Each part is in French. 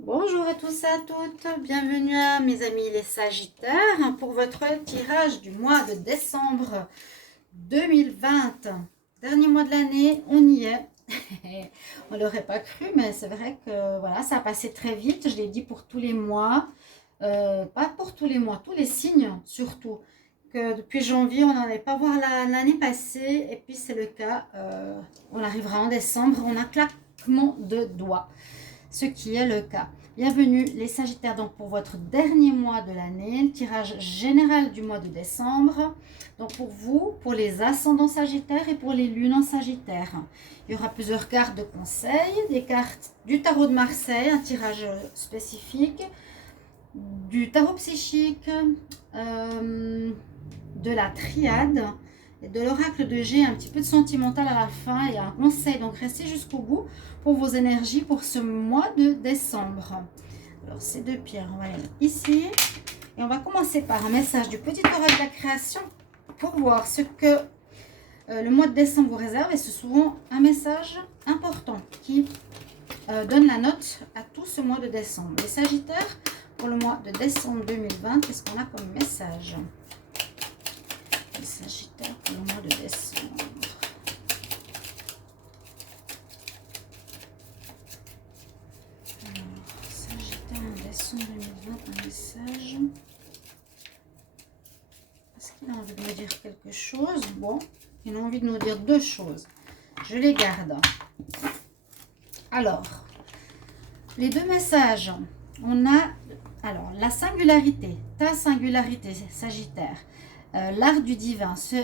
Bonjour à tous et à toutes, bienvenue à mes amis les Sagittaires pour votre tirage du mois de décembre 2020. Dernier mois de l'année, on y est. On ne l'aurait pas cru, mais c'est vrai que voilà, ça a passé très vite. Je l'ai dit pour tous les mois, pas pour tous les mois, tous les signes surtout. Que depuis janvier, on n'allait pas voir l'année passée, et puis c'est le cas. On arrivera en décembre, on a un claquement de doigts, ce qui est le cas. Bienvenue les Sagittaires donc pour votre dernier mois de l'année, le tirage général du mois de décembre. Donc pour vous, pour les ascendants Sagittaires et pour les lunes en Sagittaire. Il y aura plusieurs cartes de conseils, des cartes du tarot de Marseille, un tirage spécifique, du tarot psychique, de la triade, et de l'oracle de G, un petit peu de sentimental à la fin et un conseil. Donc restez jusqu'au bout pour vos énergies pour ce mois de décembre. Alors ces deux pierres, on va les mettre ici. Et on va commencer par un message du petit oracle de la création pour voir ce que le mois de décembre vous réserve. Et c'est souvent un message important qui donne la note à tout ce mois de décembre. Les Sagittaires, pour le mois de décembre 2020, qu'est-ce qu'on a comme message? Les Sagittaires pour le mois de décembre. Alors, Sagittaire en décembre 2020, un message. Est-ce qu'il a envie de nous dire quelque chose? Bon, il a envie de nous dire deux choses. Je les garde. Alors, les deux messages. On a, alors, la singularité, ta singularité, Sagittaire. L'art du divin, ce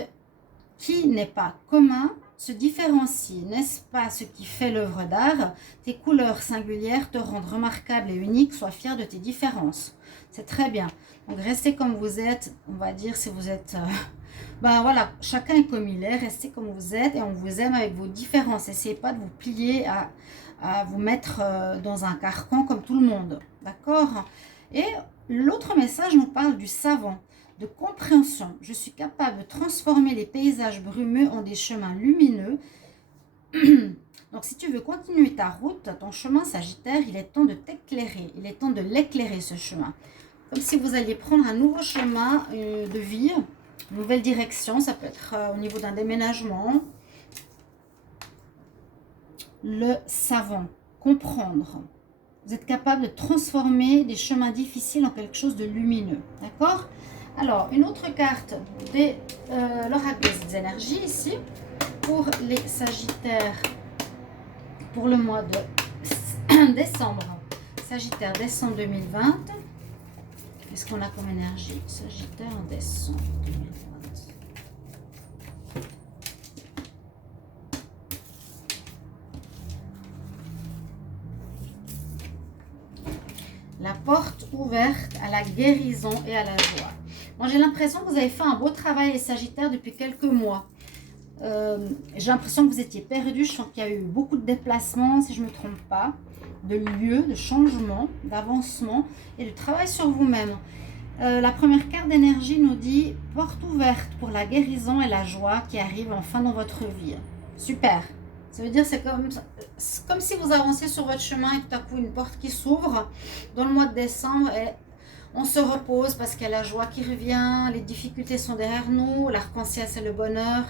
qui n'est pas commun se différencie, n'est-ce pas ce qui fait l'œuvre d'art? Tes couleurs singulières te rendent remarquable et unique, sois fier de tes différences. C'est très bien. Donc restez comme vous êtes, on va dire si vous êtes... ben voilà, chacun est comme il est, restez comme vous êtes et on vous aime avec vos différences. Essayez pas de vous plier à vous mettre dans un carcan comme tout le monde. D'accord? Et l'autre message nous parle du savant, de compréhension. Je suis capable de transformer les paysages brumeux en des chemins lumineux. Donc si tu veux continuer ta route, ton chemin Sagittaire, il est temps de t'éclairer. Il est temps de l'éclairer ce chemin. Comme si vous alliez prendre un nouveau chemin de vie, une nouvelle direction. Ça peut être au niveau d'un déménagement. Le savant, comprendre. Vous êtes capable de transformer des chemins difficiles en quelque chose de lumineux. D'accord? Alors, une autre carte de l'oracle des énergies ici, pour les Sagittaires, pour le mois de décembre. Sagittaire, décembre 2020. Qu'est-ce qu'on a comme énergie? Sagittaire en décembre 2020. La porte ouverte à la guérison et à la joie. Moi, j'ai l'impression que vous avez fait un beau travail, les Sagittaires, depuis quelques mois. J'ai l'impression que vous étiez perdus. Je sens qu'il y a eu beaucoup de déplacements, si je ne me trompe pas, de lieux, de changements, d'avancement et de travail sur vous-même. La première carte d'énergie nous dit porte ouverte pour la guérison et la joie qui arrivent enfin dans votre vie. Super. Ça veut dire c'est comme si vous avancez sur votre chemin et tout à coup une porte qui s'ouvre dans le mois de décembre et on se repose parce qu'il y a la joie qui revient, les difficultés sont derrière nous, l'arc-en-ciel c'est le bonheur,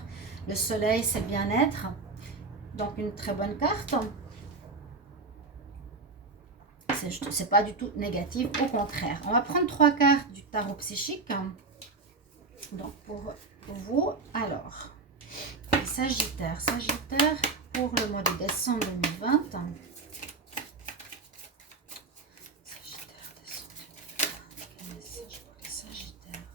le soleil c'est le bien-être. Donc une très bonne carte. C'est pas du tout négatif, au contraire. On va prendre trois cartes du tarot psychique. Donc pour vous, alors, Sagittaire, Sagittaire pour le mois de décembre 2020. Sagittaire, décembre 2020. Quel message pour les Sagittaires?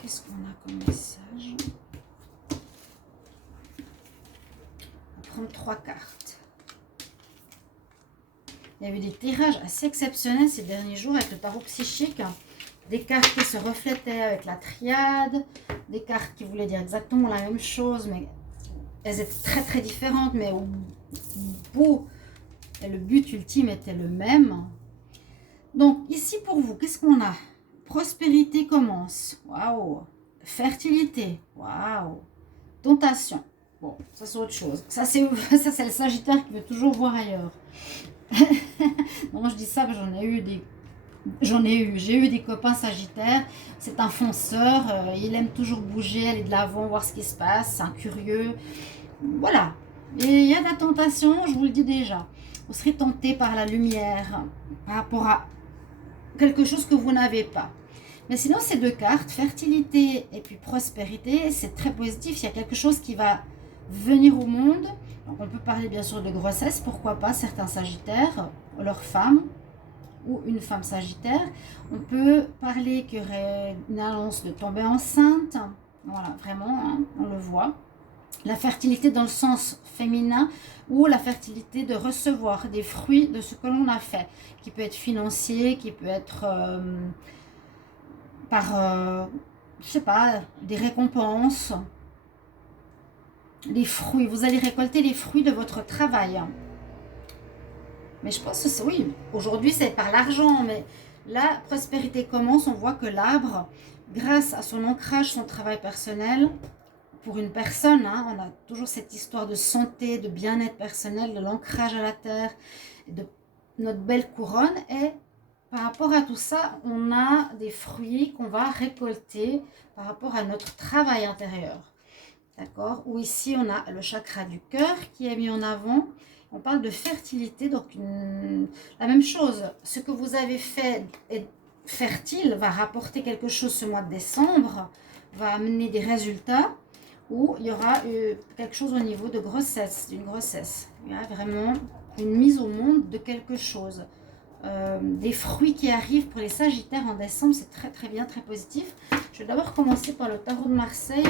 Qu'est-ce qu'on a comme message? On va prendre trois cartes. Il y a eu des tirages assez exceptionnels ces derniers jours avec le tarot psychique. Des cartes qui se reflétaient avec la triade, des cartes qui voulaient dire exactement la même chose, mais elles étaient très très différentes, mais au bout, le but ultime était le même. Donc ici pour vous, qu'est-ce qu'on a? Prospérité commence, waouh. Fertilité, waouh. Tentation, Bon, ça c'est autre chose. Ça c'est le Sagittaire qui veut toujours voir ailleurs. Non, je dis ça parce que j'ai eu des copains Sagittaires. C'est un fonceur, il aime toujours bouger, aller de l'avant, voir ce qui se passe, c'est un curieux. Voilà. Et il y a de la tentation, je vous le dis déjà. Vous serez tenté par la lumière, par rapport à quelque chose que vous n'avez pas. Mais sinon, ces deux cartes, fertilité et puis prospérité, c'est très positif. Il y a quelque chose qui va venir au monde. Donc, on peut parler bien sûr de grossesse, pourquoi pas, certains Sagittaires, leur femme ou une femme Sagittaire. On peut parler qu'il y aurait une annonce de tomber enceinte. Voilà, vraiment, hein, on le voit. La fertilité dans le sens féminin ou la fertilité de recevoir des fruits de ce que l'on a fait, qui peut être financier, qui peut être par, je sais pas, des récompenses, les fruits. Vous allez récolter les fruits de votre travail. Mais je pense que c'est, oui, aujourd'hui c'est par l'argent, mais la prospérité commence, on voit que l'arbre, grâce à son ancrage, son travail personnel, pour une personne, hein, on a toujours cette histoire de santé, de bien-être personnel, de l'ancrage à la terre, de notre belle couronne. Et par rapport à tout ça, on a des fruits qu'on va récolter par rapport à notre travail intérieur. D'accord? Ou ici, on a le chakra du cœur qui est mis en avant. On parle de fertilité, donc la même chose. Ce que vous avez fait est fertile, va rapporter quelque chose ce mois de décembre, va amener des résultats. Où il y aura quelque chose au niveau de grossesse, d'une grossesse. Il y a vraiment une mise au monde de quelque chose. Des fruits qui arrivent pour les Sagittaires en décembre, c'est très très bien, très positif. Je vais d'abord commencer par le tarot de Marseille.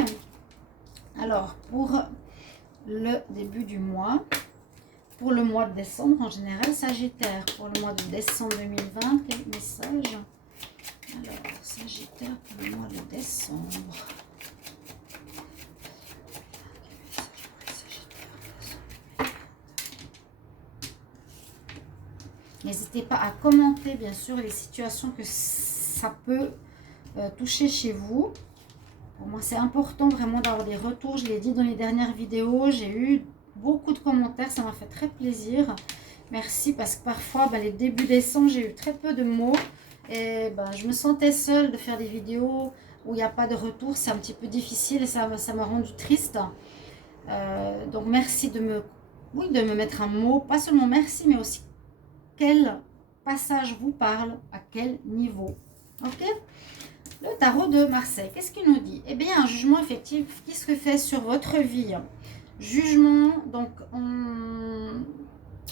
Alors, pour le début du mois, pour le mois de décembre en général, Sagittaire, pour le mois de décembre 2020, quel message? Alors, Sagittaire pour le mois de décembre. N'hésitez pas à commenter, bien sûr, les situations que ça peut toucher chez vous. Pour moi, c'est important vraiment d'avoir des retours. Je l'ai dit dans les dernières vidéos, j'ai eu beaucoup de commentaires. Ça m'a fait très plaisir. Merci, parce que parfois, les débuts décembre, j'ai eu très peu de mots. Et je me sentais seule de faire des vidéos où il n'y a pas de retour. C'est un petit peu difficile et ça m'a rendu triste. Donc, merci de me mettre un mot. Pas seulement merci, mais aussi quel passage vous parle, à quel niveau. Ok? Le tarot de Marseille, qu'est-ce qu'il nous dit? Eh bien, un jugement effectif qui se fait sur votre vie. Jugement, donc,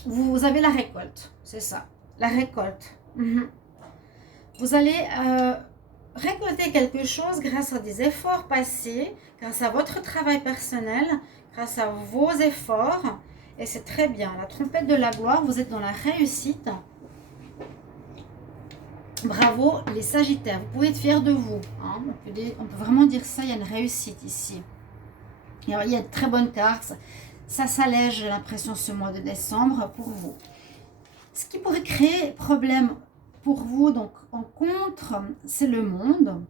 vous avez la récolte, c'est ça, la récolte. Vous allez récolter quelque chose grâce à des efforts passés, grâce à votre travail personnel, grâce à vos efforts. Et c'est très bien. La trompette de la gloire, vous êtes dans la réussite. Bravo les Sagittaires. Vous pouvez être fiers de vous. Hein. On peut vraiment dire ça, il y a une réussite ici. Et alors, il y a de très bonnes cartes. Ça s'allège, j'ai l'impression, ce mois de décembre pour vous. Ce qui pourrait créer problème pour vous, donc en contre, c'est le monde.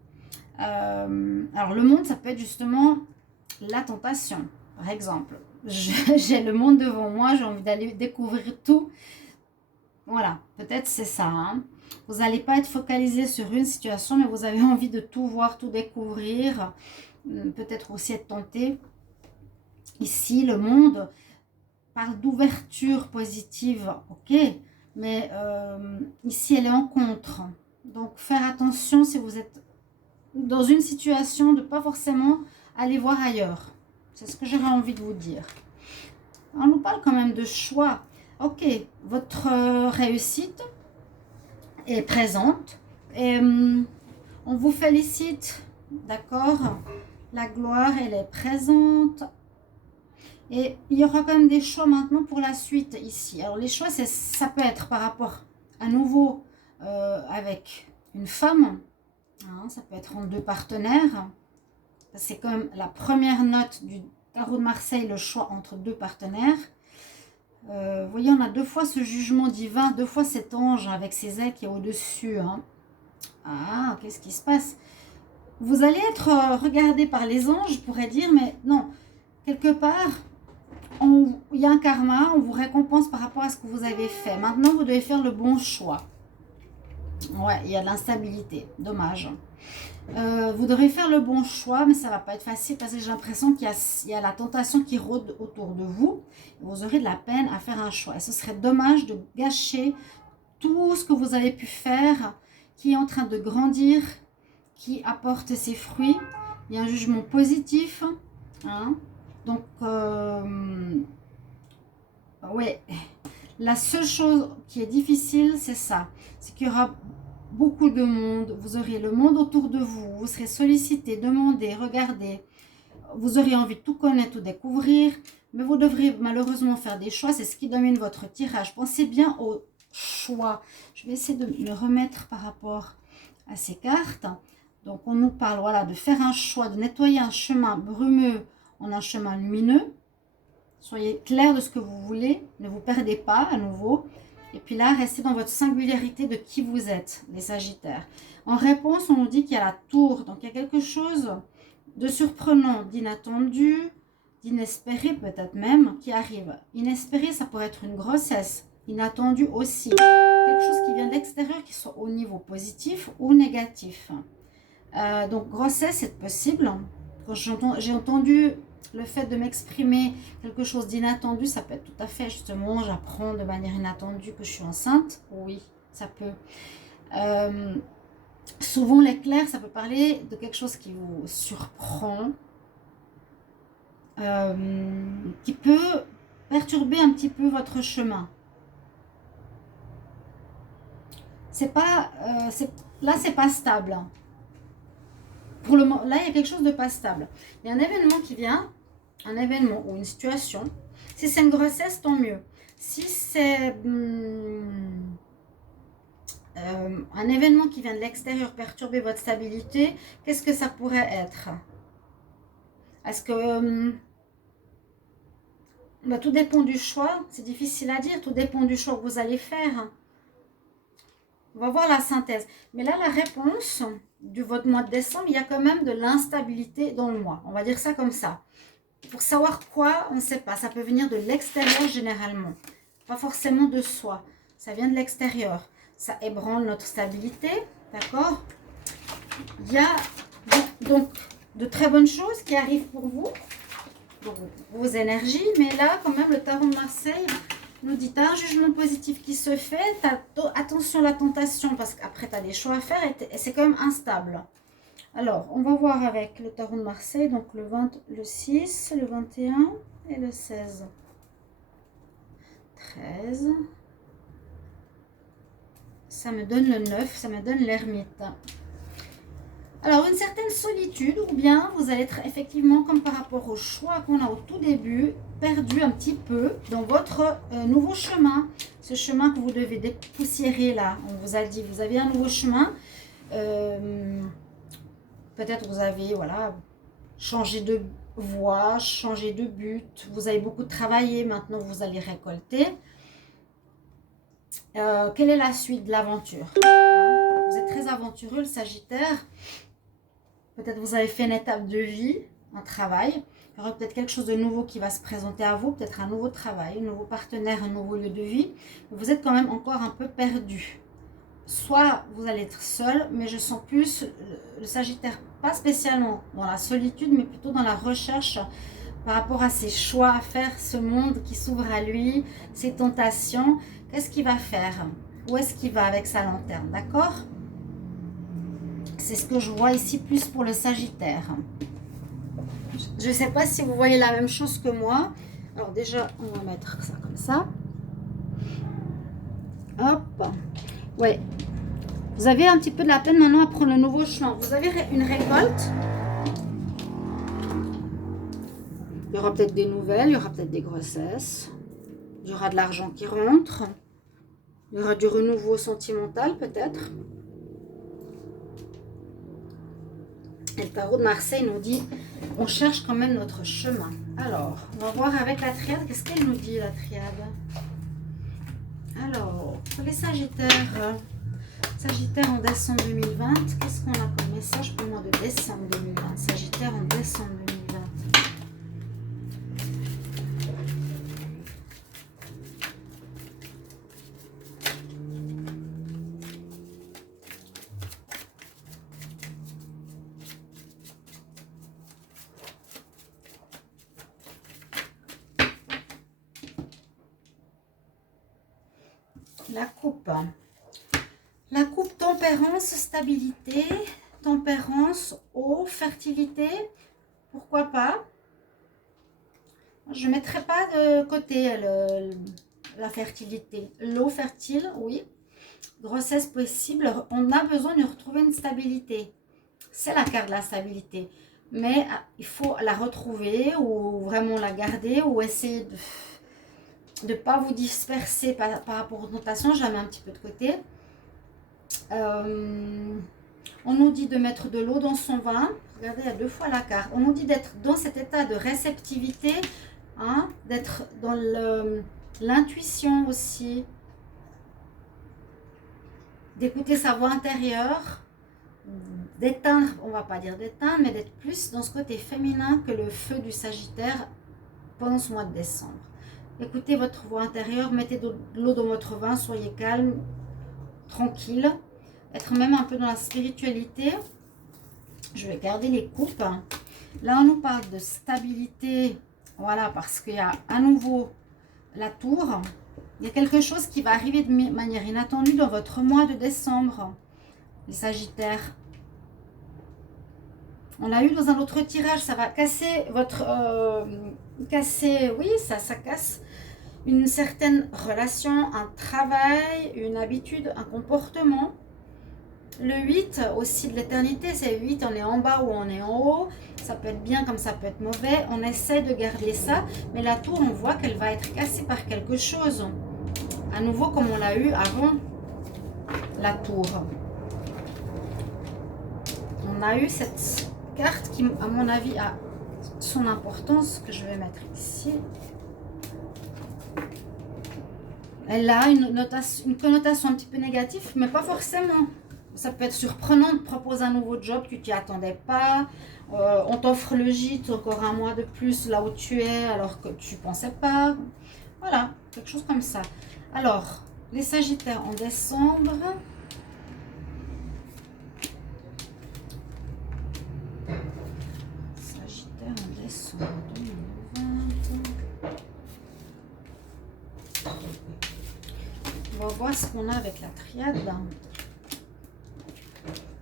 Alors le monde, ça peut être justement la tentation, par exemple. J'ai le monde devant moi, j'ai envie d'aller découvrir tout. Voilà, peut-être c'est ça. Hein. Vous n'allez pas être focalisé sur une situation, mais vous avez envie de tout voir, tout découvrir. Peut-être aussi être tenté. Ici, le monde parle d'ouverture positive, ok. Mais ici, elle est en contre. Donc, faire attention si vous êtes dans une situation de pas forcément aller voir ailleurs. C'est ce que j'aurais envie de vous dire. On nous parle quand même de choix. Ok, votre réussite est présente. Et on vous félicite, d'accord? La gloire, elle est présente. Et il y aura quand même des choix maintenant pour la suite ici. Alors les choix, ça peut être par rapport à nouveau avec une femme. Hein, ça peut être en deux partenaires. C'est quand même la première note du tarot de Marseille, le choix entre deux partenaires. Vous voyez, on a deux fois ce jugement divin, deux fois cet ange avec ses ailes qui est au-dessus. Hein. Ah, qu'est-ce qui se passe? Vous allez être regardé par les anges, je pourrais dire, mais non. quelque part, il y a un karma, on vous récompense par rapport à ce que vous avez fait. Maintenant, vous devez faire le bon choix. Ouais, il y a de l'instabilité, dommage. Vous devrez faire le bon choix, mais ça ne va pas être facile parce que j'ai l'impression qu'il y a la tentation qui rôde autour de vous. Vous aurez de la peine à faire un choix. Et ce serait dommage de gâcher tout ce que vous avez pu faire, qui est en train de grandir, qui apporte ses fruits. Il y a un jugement positif. Hein. Donc, ouais, la seule chose qui est difficile, c'est ça. C'est qu'il y aura beaucoup de monde. Vous aurez le monde autour de vous. Vous serez sollicité, demandé, regardé. Vous aurez envie de tout connaître, tout découvrir. Mais vous devrez malheureusement faire des choix. C'est ce qui domine votre tirage. Pensez bien aux choix. Je vais essayer de me remettre par rapport à ces cartes. Donc, on nous parle voilà, de faire un choix, de nettoyer un chemin brumeux en un chemin lumineux. Soyez clair de ce que vous voulez. Ne vous perdez pas à nouveau. Et puis là, restez dans votre singularité de qui vous êtes, les Sagittaires. En réponse, on nous dit qu'il y a la tour. Donc, il y a quelque chose de surprenant, d'inattendu, d'inespéré peut-être même, qui arrive. Inespéré, ça pourrait être une grossesse. Inattendu aussi. Quelque chose qui vient de l'extérieur, qui soit au niveau positif ou négatif. Donc, grossesse, c'est possible. Quand j'ai entendu le fait de m'exprimer quelque chose d'inattendu, ça peut être tout à fait justement, j'apprends de manière inattendue que je suis enceinte. Oui, ça peut. Souvent, l'éclair, ça peut parler de quelque chose qui vous surprend, qui peut perturber un petit peu votre chemin. C'est pas, là, c'est pas stable. Pour le moment, là, il y a quelque chose de pas stable. Il y a un événement qui vient, un événement ou une situation. Si c'est une grossesse, tant mieux. Si c'est un événement qui vient de l'extérieur perturber votre stabilité, qu'est-ce que ça pourrait être? Est-ce que tout dépend du choix? C'est difficile à dire. Tout dépend du choix que vous allez faire. On va voir la synthèse. Mais là, la réponse de votre mois de décembre, il y a quand même de l'instabilité dans le mois. On va dire ça comme ça. Pour savoir quoi, on ne sait pas. Ça peut venir de l'extérieur généralement. Pas forcément de soi. Ça vient de l'extérieur. Ça ébranle notre stabilité. D'accord? Il y a donc de très bonnes choses qui arrivent pour vous. Pour vos énergies. Mais là, quand même, le tarot de Marseille nous dit, tu as un jugement positif qui se fait, attention à la tentation, parce qu'après tu as des choix à faire et c'est quand même instable. Alors, on va voir avec le tarot de Marseille, donc le 6, le 21 et le 16. 13. Ça me donne le 9, ça me donne l'ermite. Alors, une certaine solitude, ou bien vous allez être effectivement, comme par rapport au choix qu'on a au tout début, perdu un petit peu dans votre nouveau chemin. Ce chemin que vous devez dépoussiérer là. On vous a dit, vous avez un nouveau chemin. Peut-être vous avez voilà, changé de voie, changé de but. Vous avez beaucoup travaillé, maintenant vous allez récolter. Quelle est la suite de l'aventure? Vous êtes très aventureux, le Sagittaire. Peut-être vous avez fait une étape de vie, un travail. Il y aura peut-être quelque chose de nouveau qui va se présenter à vous. Peut-être un nouveau travail, un nouveau partenaire, un nouveau lieu de vie. Vous êtes quand même encore un peu perdu. Soit vous allez être seul, mais je sens plus le Sagittaire, pas spécialement dans la solitude, mais plutôt dans la recherche par rapport à ses choix à faire, ce monde qui s'ouvre à lui, ses tentations. Qu'est-ce qu'il va faire? Où est-ce qu'il va avec sa lanterne? D'accord? C'est ce que je vois ici plus pour le Sagittaire. Je ne sais pas si vous voyez la même chose que moi. Alors déjà, on va mettre ça comme ça. Hop. Ouais. Vous avez un petit peu de la peine maintenant à prendre le nouveau chemin. Vous avez une récolte. Il y aura peut-être des nouvelles, il y aura peut-être des grossesses. Il y aura de l'argent qui rentre. Il y aura du renouveau sentimental peut-être. Et le tarot de Marseille nous dit, on cherche quand même notre chemin. Alors, on va voir avec la triade, qu'est-ce qu'elle nous dit la triade? Alors, pour les Sagittaires, Sagittaire en décembre 2020, qu'est-ce qu'on a comme message pour le mois de décembre 2020? Sagittaire en décembre 2020. La coupe. La coupe tempérance, stabilité, tempérance, eau, fertilité. Pourquoi pas? Je ne mettrai pas de côté la fertilité. L'eau fertile, oui. Grossesse possible. On a besoin de retrouver une stabilité. C'est la carte de la stabilité. Mais il faut la retrouver ou vraiment la garder ou essayer de ne pas vous disperser par rapport aux notations. Je la mets un petit peu de côté. On nous dit de mettre de l'eau dans son vin. Regardez, il y a 2 fois la carte. On nous dit d'être dans cet état de réceptivité, hein, d'être dans l'intuition aussi, d'écouter sa voix intérieure, d'éteindre, on va pas dire d'éteindre, mais d'être plus dans ce côté féminin que le feu du Sagittaire pendant ce mois de décembre. Écoutez votre voix intérieure, mettez de l'eau dans votre vin, soyez calme, tranquille, être même un peu dans la spiritualité. Je vais garder les coupes. Là, on nous parle de stabilité, voilà, parce qu'il y a à nouveau la tour. Il y a quelque chose qui va arriver de manière inattendue dans votre mois de décembre, les Sagittaires. On l'a eu dans un autre tirage, ça va casser votre... oui, ça casse une certaine relation, un travail, une habitude, un comportement. Le 8 aussi de l'éternité, c'est 8, on est en bas ou on est en haut. Ça peut être bien comme ça peut être mauvais. On essaie de garder ça, mais la tour, on voit qu'elle va être cassée par quelque chose. À nouveau comme on l'a eu avant la tour. On a eu cette carte qui, à mon avis, a son importance, que je vais mettre ici. Elle a une connotation un petit peu négative, mais pas forcément. Ça peut être surprenant de proposer un nouveau job, tu t'y attendais pas. On t'offre le gîte encore un mois de plus là où tu es, alors que tu pensais pas. Voilà, quelque chose comme ça. Alors, les Sagittaires en décembre. Sagittaire en décembre 2020. On va voir ce qu'on a avec la triade.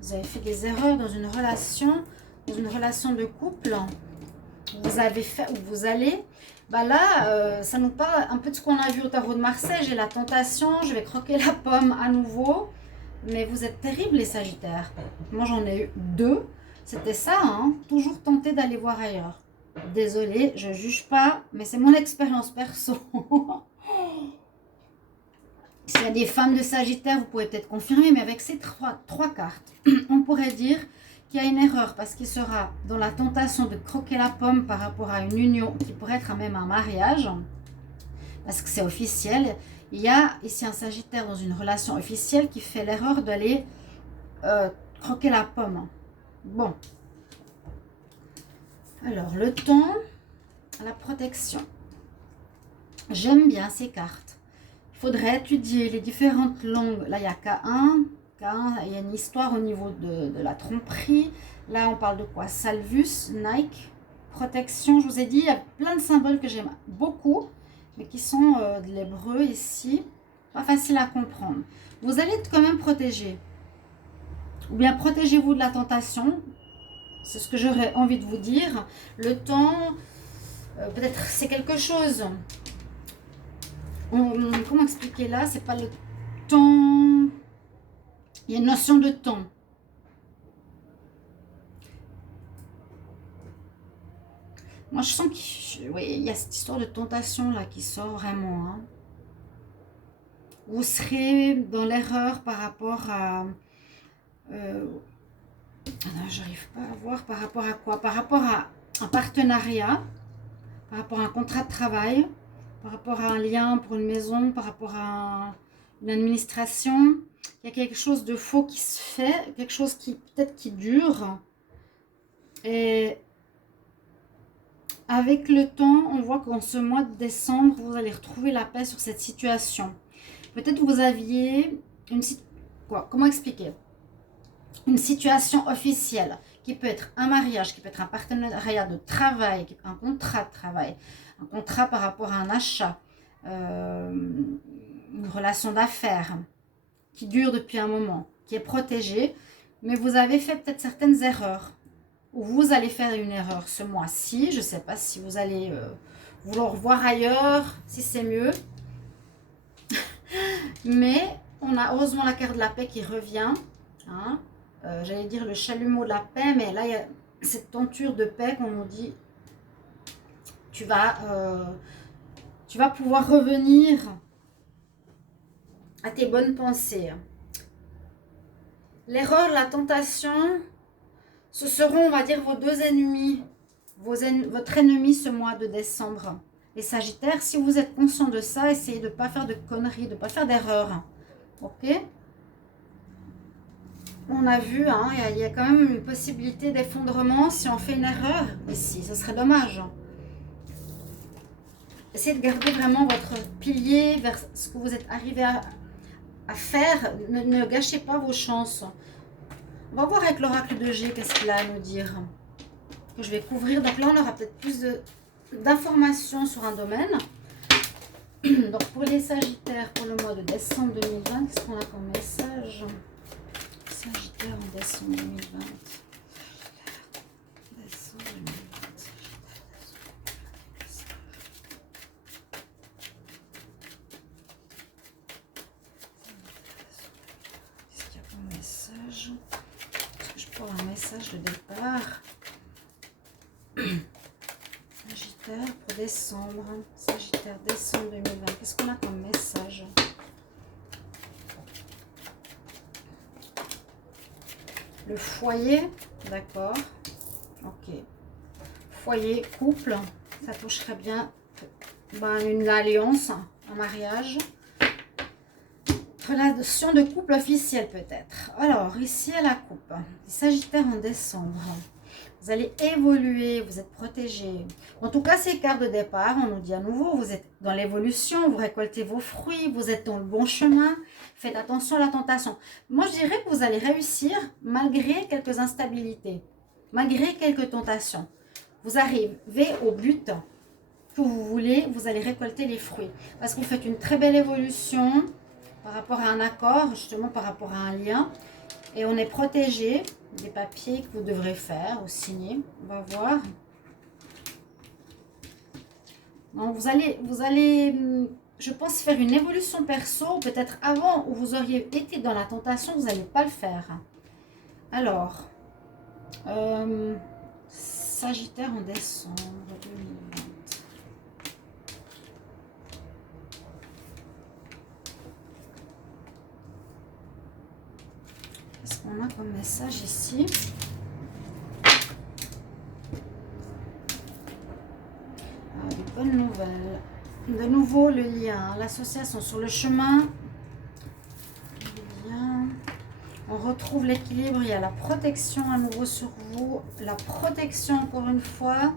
Vous avez fait des erreurs dans une relation de couple. Vous avez fait ou vous allez. Bah là, ça nous parle un peu de ce qu'on a vu au tarot de Marseille. J'ai la tentation, je vais croquer la pomme à nouveau. Mais vous êtes terribles les Sagittaires. Moi j'en ai eu 2. C'était ça, hein, toujours tenter d'aller voir ailleurs. Désolée, je juge pas, mais c'est mon expérience perso. S'il y a des femmes de Sagittaire, vous pouvez peut-être confirmer, mais avec ces trois cartes, on pourrait dire qu'il y a une erreur parce qu'il sera dans la tentation de croquer la pomme par rapport à une union qui pourrait être même un mariage, parce que c'est officiel. Il y a ici un Sagittaire dans une relation officielle qui fait l'erreur d'aller croquer la pomme. Bon. Alors, le temps, la protection. J'aime bien ces cartes. Il faudrait étudier les différentes langues. Là, il y a K1. Il y a une histoire au niveau de la tromperie. Là, on parle de quoi? Salvus, Nike, protection. Je vous ai dit, il y a plein de symboles que j'aime beaucoup, mais qui sont de l'hébreu ici. Pas facile à comprendre. Vous allez être quand même protégé. Ou bien protégez-vous de la tentation. C'est ce que j'aurais envie de vous dire. Le temps, peut-être c'est quelque chose... comment expliquer là? C'est pas le temps. Il y a une notion de temps. Moi, je sens qu'il y a cette histoire de tentation là qui sort vraiment. Hein. Vous serez dans l'erreur par rapport à... j'arrive pas à voir par rapport à quoi? Par rapport à un partenariat, par rapport à un contrat de travail, par rapport à un lien pour une maison, par rapport à une administration. Il y a quelque chose de faux qui se fait, quelque chose qui peut-être qui dure. Et avec le temps, on voit qu'en ce mois de décembre, vous allez retrouver la paix sur cette situation. Peut-être vous aviez une... Comment expliquer? Une situation officielle qui peut être un mariage, qui peut être un partenariat de travail, un contrat de travail, un contrat par rapport à un achat. une relation d'affaires qui dure depuis un moment, qui est protégée, mais vous avez fait peut-être certaines erreurs, ou vous allez faire une erreur ce mois-ci. Je ne sais pas si vous allez vouloir voir ailleurs, si c'est mieux. Mais on a heureusement la carte de la paix qui revient. Hein. J'allais dire le chalumeau de la paix, mais là, il y a cette tenture de paix qu'on nous dit. Tu vas pouvoir revenir à tes bonnes pensées. L'erreur, la tentation, ce seront, on va dire, vos deux ennemis, votre ennemi ce mois de décembre. Les Sagittaires, si vous êtes conscient de ça, essayez de ne pas faire de conneries, de ne pas faire d'erreurs. Ok? On a vu, hein, il y a quand même une possibilité d'effondrement si on fait une erreur ici. Ce serait dommage. Essayez de garder vraiment votre pilier vers ce que vous êtes arrivé à faire. Ne gâchez pas vos chances. On va voir avec l'oracle de G qu'est-ce qu'il a à nous dire. Que je vais couvrir. Donc là, on aura peut-être plus d'informations sur un domaine. Donc pour les Sagittaires, pour le mois de décembre 2020, qu'est-ce qu'on a comme message? Sagittaire en décembre 2020. Décembre 2020. Qu'est-ce qu'il y a comme message? Est-ce que je peux avoir un message de départ? Sagittaire pour décembre. Sagittaire, décembre 2020. Qu'est-ce qu'on a comme message? Le foyer, d'accord. Ok. Foyer, couple, ça toucherait bien une alliance, un mariage. Relation de couple officielle peut-être. Alors, ici à la coupe, Sagittaire en décembre. Vous allez évoluer, vous êtes protégé. En tout cas, ces cartes de départ, on nous dit à nouveau, vous êtes dans l'évolution, vous récoltez vos fruits, vous êtes dans le bon chemin. Faites attention à la tentation. Moi, je dirais que vous allez réussir malgré quelques instabilités, malgré quelques tentations. Vous arrivez au but que vous voulez, vous allez récolter les fruits. Parce que vous faites une très belle évolution par rapport à un accord, justement par rapport à un lien. Et on est protégé des papiers que vous devrez faire ou signer. On va voir. Donc vous allez, je pense, faire une évolution perso. Peut-être avant où vous auriez été dans la tentation, vous n'allez pas le faire. Alors, Sagittaire en décembre 2020. Qu'est-ce qu'on a comme message ici? Des bonnes nouvelles. De nouveau, le lien, l'association sur le chemin. Le lien. On retrouve l'équilibre. Il y a la protection à nouveau sur vous. La protection, encore une fois,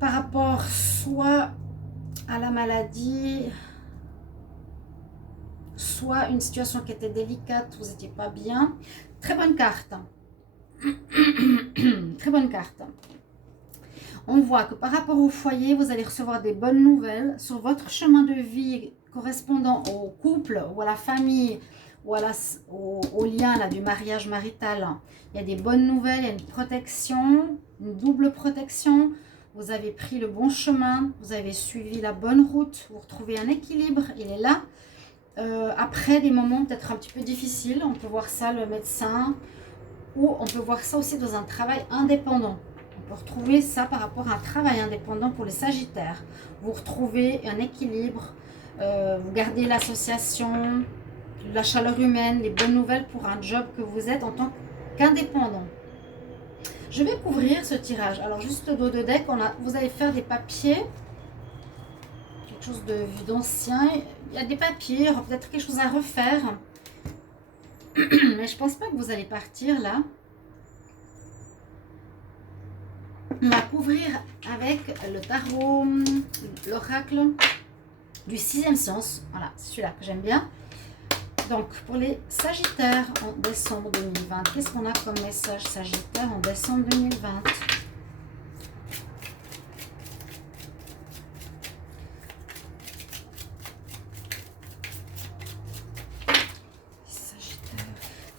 par rapport soit à la maladie, soit une situation qui était délicate, vous n'étiez pas bien. Très bonne carte. Très bonne carte. On voit que par rapport au foyer, vous allez recevoir des bonnes nouvelles sur votre chemin de vie correspondant au couple ou à la famille ou au lien là, du mariage marital. Il y a des bonnes nouvelles, il y a une protection, une double protection. Vous avez pris le bon chemin, vous avez suivi la bonne route, vous retrouvez un équilibre, il est là. Après des moments peut-être un petit peu difficiles, on peut voir ça, le médecin, ou on peut voir ça aussi dans un travail indépendant. On peut retrouver ça par rapport à un travail indépendant pour les Sagittaires. Vous retrouvez un équilibre, vous gardez l'association, la chaleur humaine, les bonnes nouvelles pour un job que vous êtes en tant qu'indépendant. Je vais couvrir ce tirage. Alors juste le dos de deck, vous allez faire des papiers, quelque chose de vu d'ancien. Il y a des papiers, il y aura peut-être quelque chose à refaire. Mais je pense pas que vous allez partir là. On va couvrir avec le tarot, l'oracle du 6e sens. Voilà, c'est celui-là que j'aime bien. Donc, pour les Sagittaires en décembre 2020, qu'est-ce qu'on a comme message Sagittaire en décembre 2020?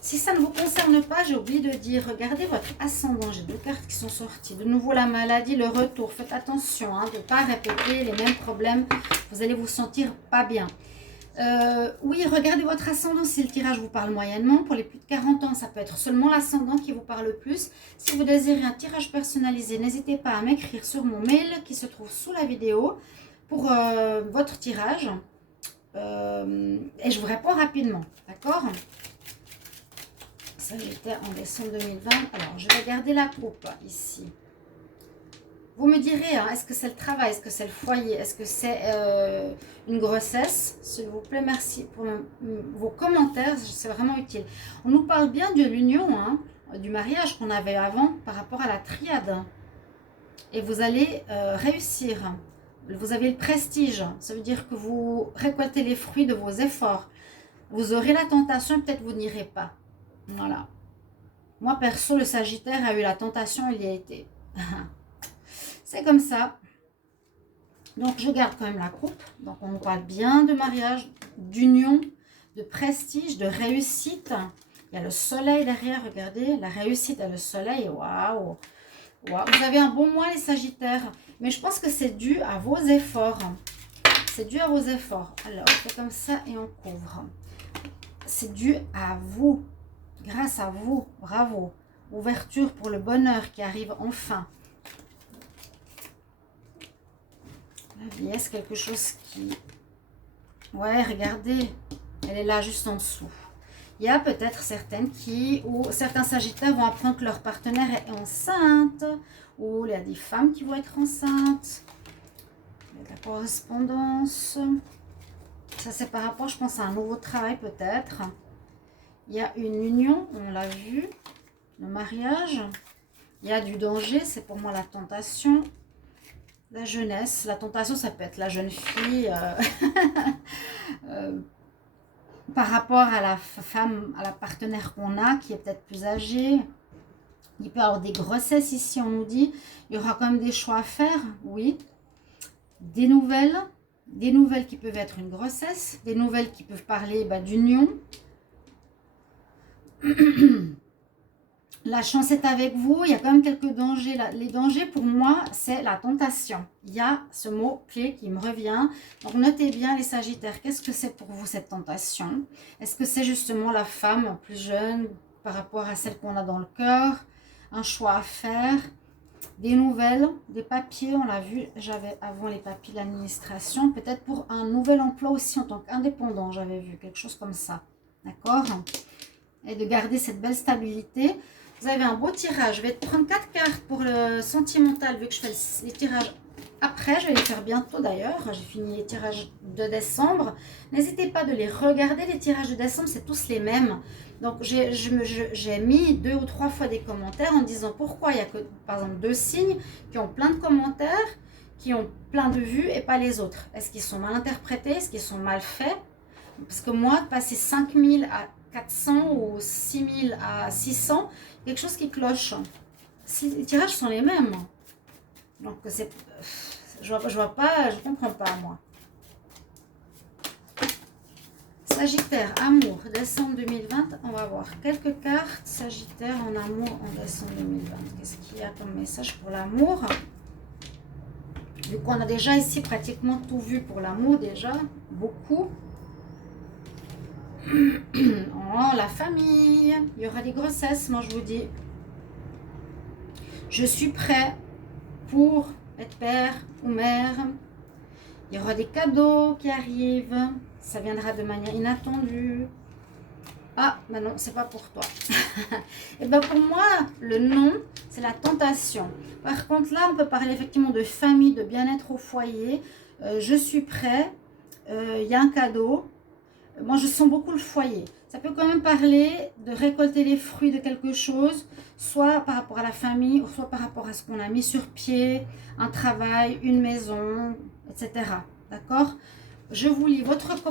Si ça ne vous concerne pas, j'ai oublié de dire, regardez votre ascendant. J'ai 2 cartes qui sont sorties. De nouveau, la maladie, le retour. Faites attention de ne pas répéter les mêmes problèmes. Vous allez vous sentir pas bien. Oui, regardez votre ascendant si le tirage vous parle moyennement. Pour les plus de 40 ans, ça peut être seulement l'ascendant qui vous parle le plus. Si vous désirez un tirage personnalisé, n'hésitez pas à m'écrire sur mon mail qui se trouve sous la vidéo pour votre tirage. Et je vous réponds rapidement, d'accord? Sagittaire en décembre 2020. Alors, je vais garder la coupe ici. Vous me direz, hein, est-ce que c'est le travail, est-ce que c'est le foyer, est-ce que c'est une grossesse? S'il vous plaît, merci pour vos commentaires, c'est vraiment utile. On nous parle bien de l'union, hein, du mariage qu'on avait avant par rapport à la triade. Et vous allez réussir. Vous avez le prestige, ça veut dire que vous récoltez les fruits de vos efforts. Vous aurez la tentation, peut-être vous n'irez pas. Voilà. Moi, perso, le Sagittaire a eu la tentation, il y a été. C'est comme ça. Donc, je garde quand même la coupe. Donc, on nous parle bien de mariage, d'union, de prestige, de réussite. Il y a le soleil derrière, regardez. La réussite et le soleil, waouh. Wow. Vous avez un bon mois, les Sagittaires. Mais je pense que c'est dû à vos efforts. C'est dû à vos efforts. Alors, on fait comme ça et on couvre. C'est dû à vous. Grâce à vous, bravo. Ouverture pour le bonheur qui arrive enfin. La vieillesse, quelque chose qui... Ouais, regardez, elle est là juste en dessous. Il y a peut-être certaines ou certains Sagittaires vont apprendre que leur partenaire est enceinte. Ou il y a des femmes qui vont être enceintes. Il y a de la correspondance. Ça, c'est par rapport, je pense, à un nouveau travail peut-être. Il y a une union, on l'a vu, le mariage. Il y a du danger, c'est pour moi la tentation. La jeunesse, la tentation, ça peut être la jeune fille par rapport à la femme, à la partenaire qu'on a, qui est peut-être plus âgée. Il peut y avoir des grossesses ici, on nous dit. Il y aura quand même des choix à faire, oui. Des nouvelles qui peuvent être une grossesse, des nouvelles qui peuvent parler d'union. La chance est avec vous, il y a quand même quelques dangers. Les dangers pour moi, c'est la tentation. Il y a ce mot clé qui me revient. Donc notez bien les Sagittaires, qu'est-ce que c'est pour vous cette tentation? Est-ce que c'est justement la femme plus jeune par rapport à celle qu'on a dans le cœur? Un choix à faire? Des nouvelles, des papiers, on l'a vu, j'avais avant les papiers de l'administration. Peut-être pour un nouvel emploi aussi en tant qu'indépendant, j'avais vu quelque chose comme ça. D'accord? Et de garder cette belle stabilité. Vous avez un beau tirage. Je vais prendre 4 cartes pour le sentimental, vu que je fais les tirages après. Je vais les faire bientôt d'ailleurs. J'ai fini les tirages de décembre. N'hésitez pas de les regarder. Les tirages de décembre, c'est tous les mêmes. Donc, j'ai mis 2 ou 3 fois des commentaires en disant pourquoi il y a que, par exemple, 2 signes qui ont plein de commentaires, qui ont plein de vues et pas les autres. Est-ce qu'ils sont mal interprétés? Est-ce qu'ils sont mal faits? Parce que moi, passer 5000 à 400 ou 6000 à 600, quelque chose qui cloche. Si les tirages sont les mêmes, donc c'est, je vois pas, je comprends pas moi. Sagittaire, amour, décembre 2020, on va voir quelques cartes. Sagittaire en amour en décembre 2020. Qu'est-ce qu'il y a comme message pour l'amour? Vu qu'on a déjà ici pratiquement tout vu pour l'amour déjà, beaucoup. Oh, la famille, il y aura des grossesses, moi je vous dis. Je suis prêt pour être père ou mère. Il y aura des cadeaux qui arrivent. Ça viendra de manière inattendue. Ah, ben non, c'est pas pour toi. Et ben pour moi, le non, c'est la tentation. Par contre, là, on peut parler effectivement de famille, de bien-être au foyer. Je suis prêt. Il y a un cadeau. Moi, je sens beaucoup le foyer. Ça peut quand même parler de récolter les fruits de quelque chose, soit par rapport à la famille, ou soit par rapport à ce qu'on a mis sur pied, un travail, une maison, etc. D'accord? Je vous lis votre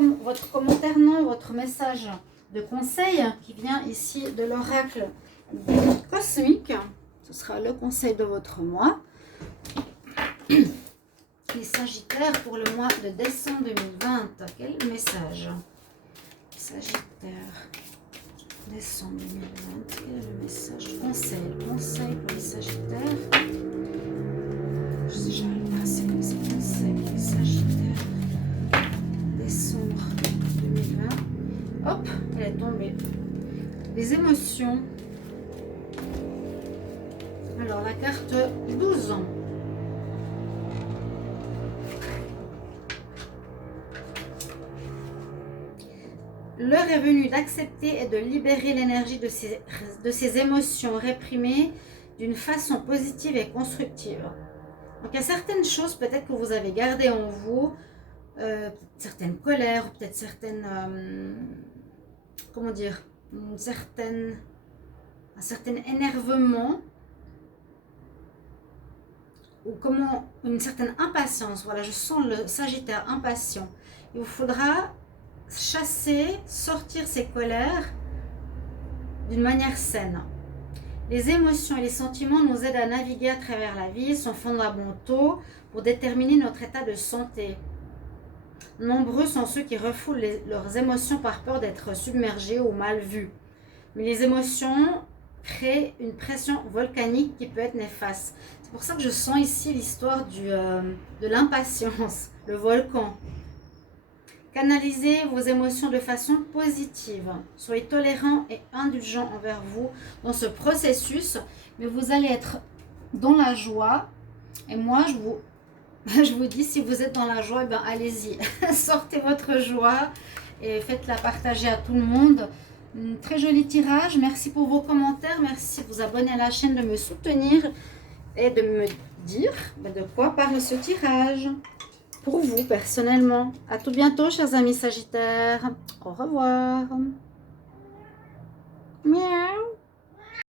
commentaire, non, votre message de conseil qui vient ici de l'oracle cosmique. Ce sera le conseil de votre mois. Les Sagittaires pour le mois de décembre 2020. Quel message? Sagittaire. Décembre 2020, quel est le message? Conseil pour les Sagittaires. Je sais, j'arrive pas, c'est comme ça. Conseil pour les Sagittaires. Décembre 2020. Hop, elle est tombée. Les émotions. Alors, la carte 12 ans. L'heure est venue d'accepter et de libérer l'énergie de ces émotions réprimées d'une façon positive et constructive. Donc, il y a certaines choses peut-être que vous avez gardées en vous, certaines colères, peut-être certaines, comment dire, un certain énervement, ou comment, une certaine impatience. Voilà, je sens le Sagittaire impatient. Il vous faudra chasser, sortir ces colères d'une manière saine. Les émotions et les sentiments nous aident à naviguer à travers la vie, sont fondamentaux pour déterminer notre état de santé. Nombreux sont ceux qui refoulent leurs émotions par peur d'être submergés ou mal vus. Mais les émotions créent une pression volcanique qui peut être néfaste. C'est pour ça que je sens ici l'histoire de l'impatience, le volcan. Canalisez vos émotions de façon positive. Soyez tolérants et indulgents envers vous dans ce processus. Mais vous allez être dans la joie. Et moi, je vous dis, si vous êtes dans la joie, ben allez-y. Sortez votre joie et faites-la partager à tout le monde. Un très joli tirage. Merci pour vos commentaires. Merci de vous abonner à la chaîne, de me soutenir et de me dire de quoi parle ce tirage. Pour vous, personnellement. À tout bientôt, chers amis Sagittaires. Au revoir. Miaou.